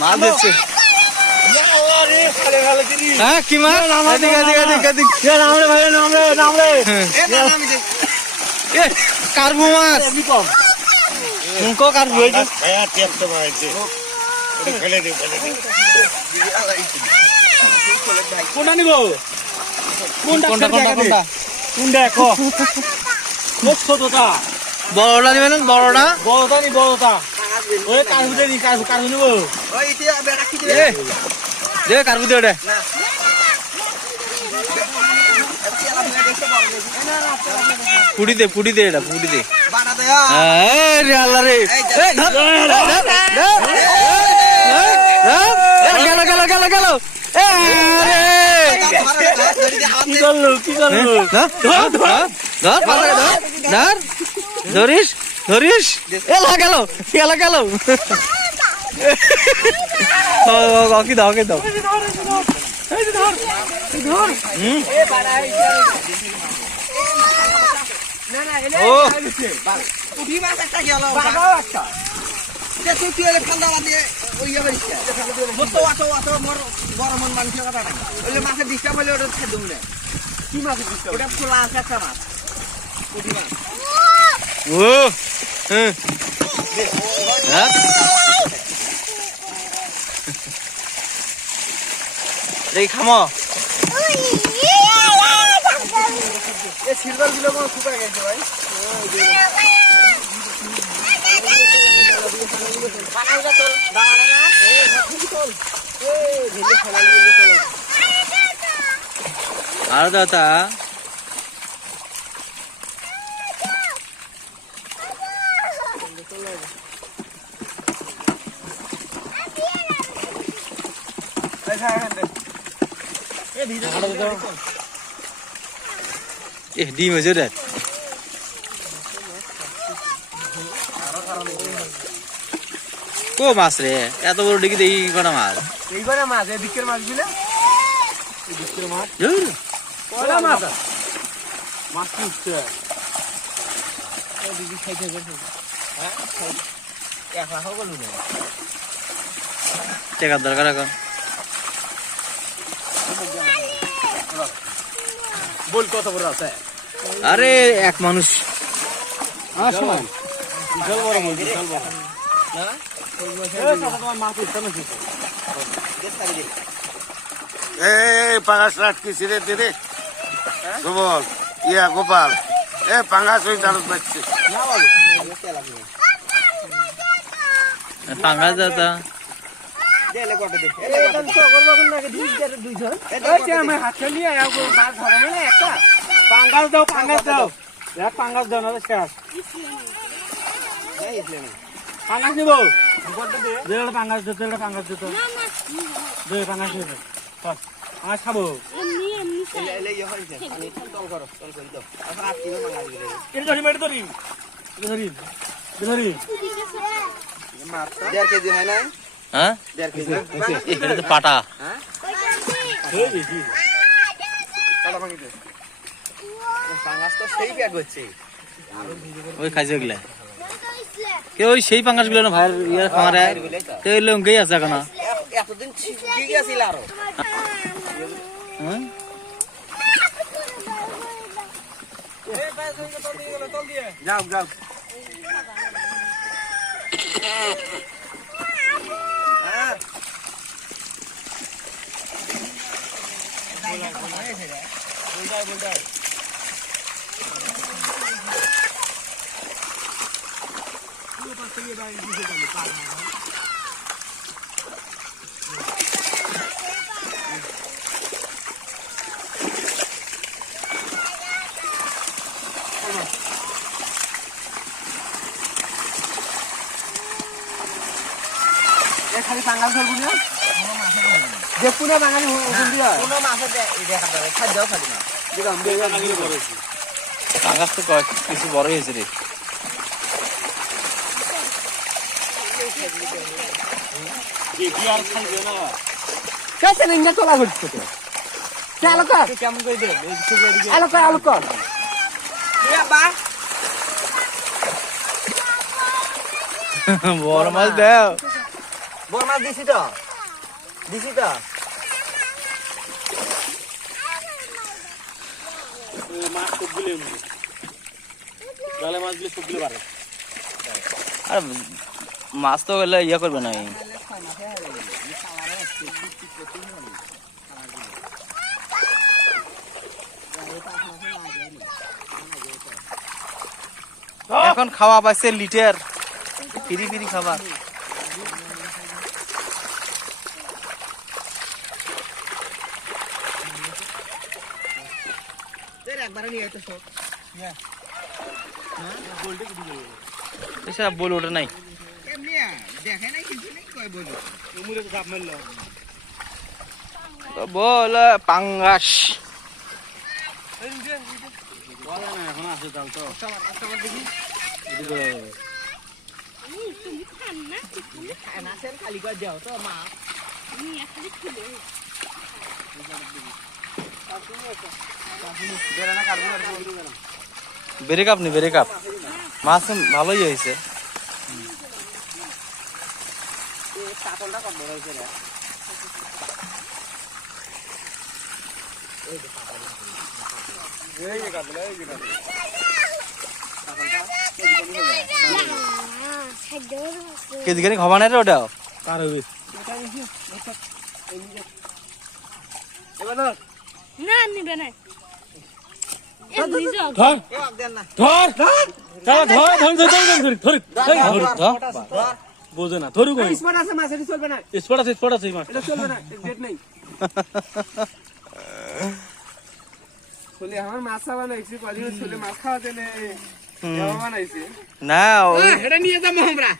মাছ দিচ্ছে হ্যাঁ কি মাছ কার্বু মাছ কার্বু কোনটা নিব কোনটা বড়টা দিবেন বড়টা নি বড়টা ওই কার্বুতে নি কার্বু নিব দে কার্বু দে ওটা পুড়ি দে এটা পুড়ি দে রে আল্লাহ রে গেল কি করলো ধরিস গেল কি দাও মাছের ডিস্টার্ব হলে ওটা খেয়ে দেবো না কি মাছের ডিস্টার্ব ওটা খোলা আছে একটা মাছ পুঁটি মাছ খামো সিলভার গুলো কোনো শুকায় গেছে ভাই আর দাদা ডিম হয়েছে রে কো মাছ রে এত বড় ডিগি দেখি কটা মাছ এইবারে মাছ এই দিকের মাছ গুলো এই দিকের মাছ কয়লা মাছ মাছ উঠছে এই দিদি খাইতে গেছে হ্যাঁ এক লাখ হলো না টাকা দরকার এখন বল কত বড় আছে আরে এক মানুষ বিশাল বড় বল বিশাল বড় না তোমার মাছ উঠছে না পাঙ্গাস রাখতেছি রে দিদি সুবল ইয়া গোপাল পাঙ্গাস ওই দাঁড়ত পাচ্ছে পাঙ্গাস দাদা পাঙ্গাস দাও পাঙ্গাস দাও পাঙ্গাস দাও না পাঙ্গাস নিব পাঙ্গাস দিতে পাঙ্গাস দিতে পাঙ্গাস দিতে পাঙ্গাস খাবো হ্যাঁ এটা তো পাটা ওই খাইছে গেলে কেউ ওই সেই পাঙ্গাস গুলো না ভাইয়ের ইয়ে খামারে গেই আছে এখন এতদিন ঠিক আছিল আরো যাও যাও খালি পাঙ্গাল ধরবো না দেখবো না বাঙালি ওখান দিয়ে কোনো মাছের দেখা যাবে খাদ্যও খাবি না আকাশ তো কিছু বড় হয়েছে রে তোলা করছে তো কেমন করে দে আলো কর বড় মাছ দেও বড় মাছ দিছি তো মাছ সবগুলো জলে মাছগুলো সবগুলো পারে আর মাছ তো গেলে ইয়ে করবে না এখন খাওয়া পাইছে লিটার ফিরি ফিরি খাবার এসব বল ওটা নাই বল পাঙ্গাস এখন আছে তাল তো খালি করে দাও তো মা ব্রেকআপ নি ব্রেকআপ মাছ ভালোই হয়েছে কেদিখানি খবা নাই রে ওটাও কার হবে না নিবে না বোঝে না ধরু স্পট আছে মাছ এটা চলবে না স্পট আছে মাছ এটা চলবে না ডেট নাই চলে আমার মাছ বানাইছি কদিন চলে মাছ খাওয়া দেনে বানাইছি না এটা নিয়ে যাবো আমরা